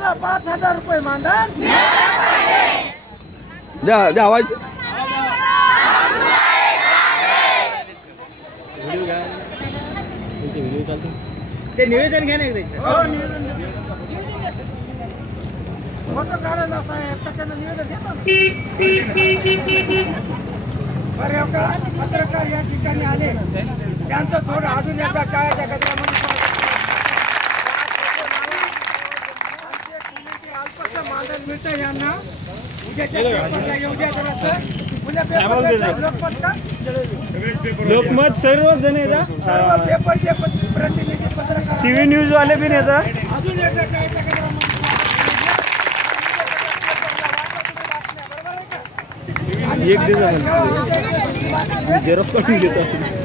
आम्हाला पाच हज़ार रुपये मानधन द्या द्या आवाज़। ते निवेदन घ्या ना हो, निवेदन फ़ोटो काढायला साहेब त्याच्यानं निवेदन देतो ना. बरं का पत्रकार या ठिकाणी आले त्यांचं थोडं अजून एकदा टाळ्याच्या गजरामध्ये मानधन मिळतं यांना उद्याच्या पेपरला येऊ द्या जरासं. उद्या पेपरला लोकमत का? लोकमत सर्व जण सर्व पेपरचे प्रतिनिधी पत्रकार टीव्ही न्यूज़ वाले अजून एकदा टाळ्याच्या एक दिवस झेरॉक्स करून घेतो